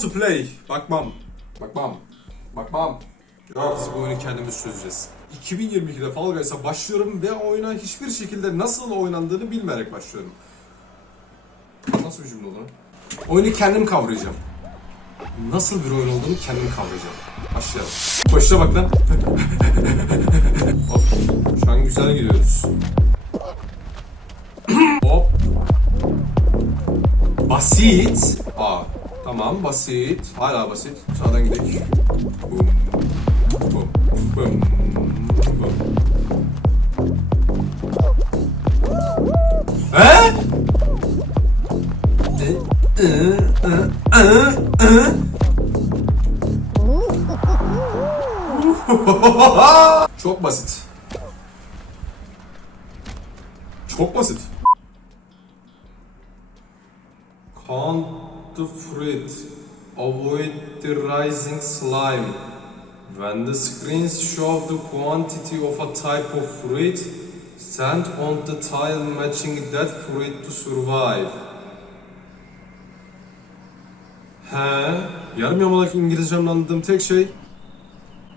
To play. Bakmam. Bakmam. Bakmam. Yok biz bu oyunu kendimiz çözeceğiz. 2022'de Fall Guys'a başlıyorum ve oyuna hiçbir şekilde nasıl oynandığını bilmeyerek başlıyorum. Nasıl bir cümle lan? Oyunu kendim kavrayacağım. Nasıl bir oyun olduğunu kendim kavrayacağım. Başlayalım. Başla bak lan. Hop. Şu an güzel gidiyoruz. Hop. Basit. Aa, tamam basit. Hala basit. Sağdan gidelim. Bum. Bum. Bum. Bum. He? Çok basit. Çok basit. Count the fruit. Avoid the rising slime. When the screens show the quantity of a type of fruit, stand on the tile matching that fruit to survive. He, yarım yamalak İngilizcemden anladığım tek şey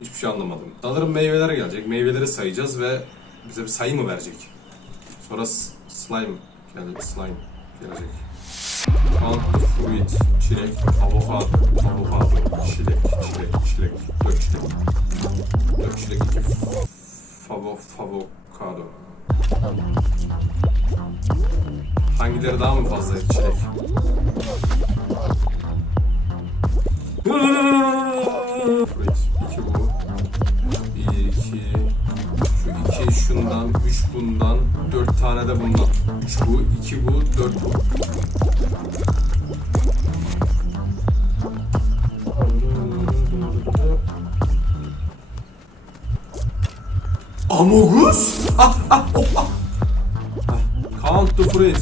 hiçbir şey anlamadım. Sanırım meyveler gelecek. Meyveleri sayacağız ve bize bir sayı mı verecek? Sonra slime gelecek. Slime gelecek. The fruit, çilek, avokado, avokado, çilek, çilek, çilek, dört çilek. Dört çilek, iki favo, favokado. Hangileri daha mı fazla çilek? Fruit, iki bu. Bir, iki, şu iki şundan, üç bundan, dört tane de bundan. Üç bu, iki bu, dört bu. Amogus? Ah, ah, oh, ah. Count the fruit.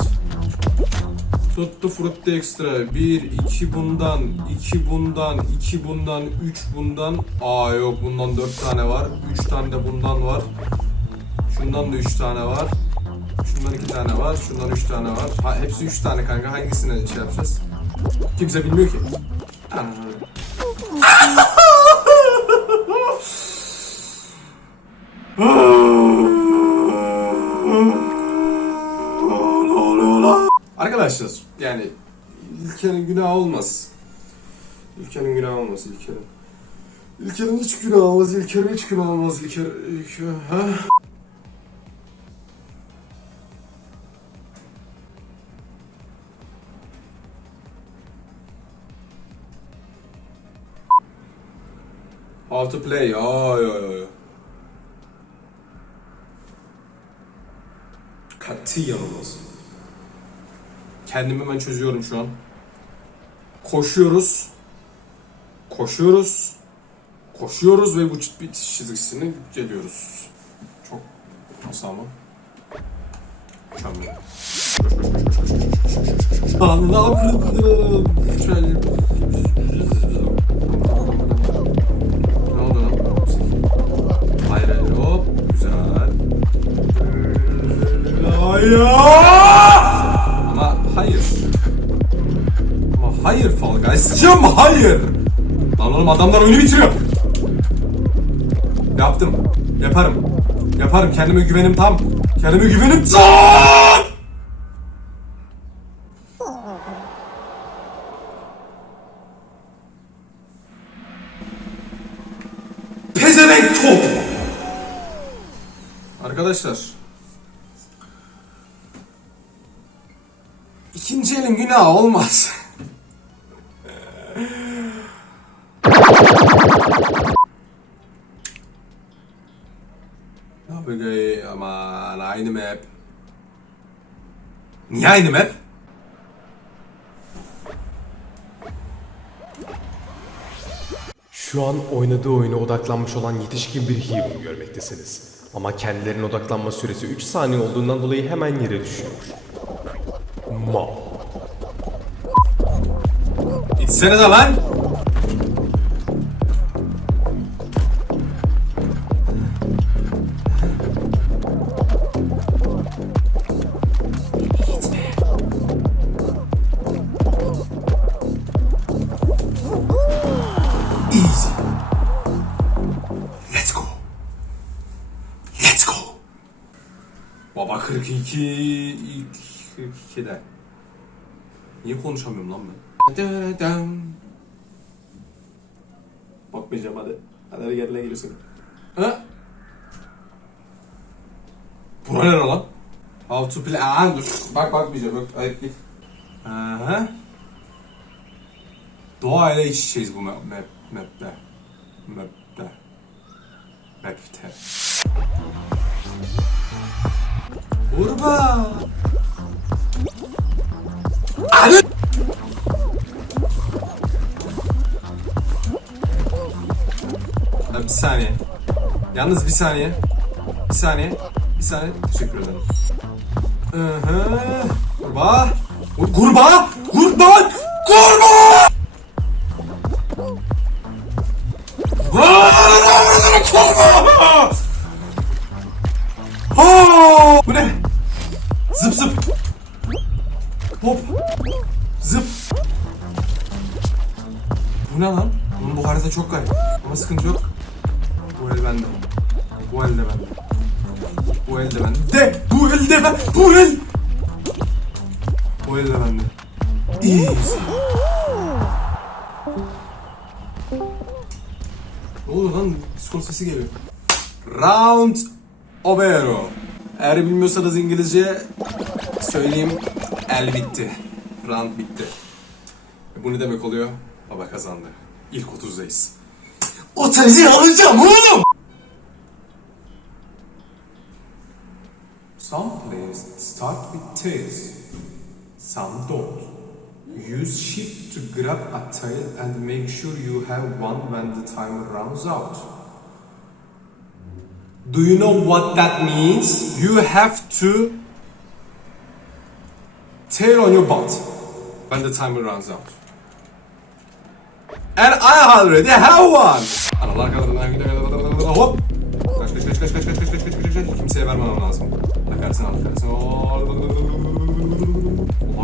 Tuttu frutti extra. 1, 2 bundan, 2 bundan, 2 bundan, 3 bundan. Aa yok bundan 4 tane var. 3 tane de bundan var. Şundan da 3 tane var. Şundan 2 tane var. Şundan 3 tane var. Ha, hepsi 3 tane kanka. Hangisini şey yapacağız? Kimse bilmiyor ki. Arkadaşlar yani İlker'in günahı olmaz. İlker'in günahı olmaz İlker'in. İlker'in hiç günahı olmaz. İlker'in hiç günahı olmaz. İlker, İlker ha? 6 play. Ay ay ay. Kati yanılmaz. Kendimi hemen çözüyorum şu an. Koşuyoruz. Koşuyoruz. Koşuyoruz ve bu çizgisini geliyoruz. Çok asamı. Mükemmel. Anladım. Şöyle Hayır. Ama hayır. Ama hayır Fall Guys'cım hayır. Lan oğlum adamlar oyunu bitiriyor. Yaptım. Yaparım. Yaparım. Kendime güvenim tam. Kendime güvenim tam. Pezevenk top. Arkadaşlar. Elin günahı olmaz. Yapayım aman aynı map. Niye aynı map? Şu an oynadığı oyuna odaklanmış olan yetişkin bir hero görmektesiniz. Ama kendilerinin odaklanma süresi 3 saniye olduğundan dolayı hemen yere düşüyor. Mal. Gitsenize lan. Let's go. Let's go. Baba 42 ilk 42'de. Niye konuşamıyorum lan ben? Bakmayacağım hadi. Hadi hadi gel ne geliyorsun? Ha? Bura ne lan? How to play... Aa, dur. Bak bakmayacağım. Yok ayıp değil. Aha. Doğayla iç içeyiz bu map, map, map'te. Map'te. Map'te. Urba! Anı! Saniye. Yalnız bir saniye. Bir saniye. Bir saniye. Teşekkür ederim. Hı. Kurbağa. Kur- Kurbağa! Kurbağa! Kurbağa! Kurbağa! Aa! Bu ne? Zıp zıp. Hop. Zıp. Bu ne lan? Oğlum bu harita çok garip. Ama sıkıntı yok. El bende. Bu el de bende. Bu el de bende. De! Bu el de ben! Bu el! Bu el de bende. Easy. Ne oluyor lan? Skor sesi geliyor. Round Overo. Eğer bilmiyorsanız İngilizce söyleyeyim el bitti. Round bitti. Bu ne demek oluyor? Baba kazandı. İlk 30'dayız. Some players start with tails, some don't. Use shift to grab a tail and make sure you have one when the timer runs out. Do you know what that means? You have to tail on your butt when the timer runs out. And I already have one. Analar kadar hop. Kaç kaç kaç kaç kaç kaç kaç kaç kaç kaç kaç Kimseye vermemem lazım. Allah kahretsin Allah kahretsin. Oha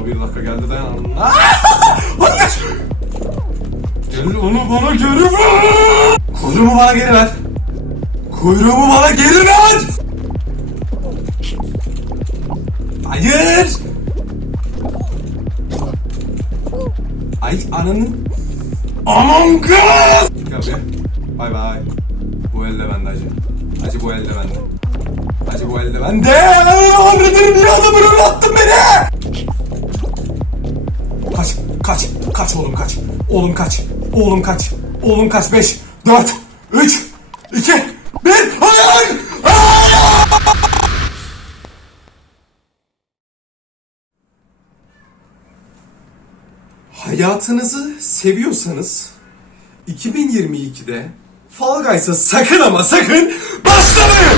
bir dakika geldi dayan. Gel onu bana geri ver. Kuyruğumu bana geri ver. Kuyruğumu bana geri ver. Hayır. Ay ananın. Aman kız. Gel be. Bay bay. Bu elde bende acı. Acı bu elde bende. Acı bu elde bende. Emrederim bir adamı öyle attın beni. Kaç, kaç, kaç oğlum kaç. Oğlum kaç, oğlum kaç. Oğlum kaç. 5, 4, Hayatınızı seviyorsanız 2022'de Fall Guys'a sakın ama sakın başlamayın!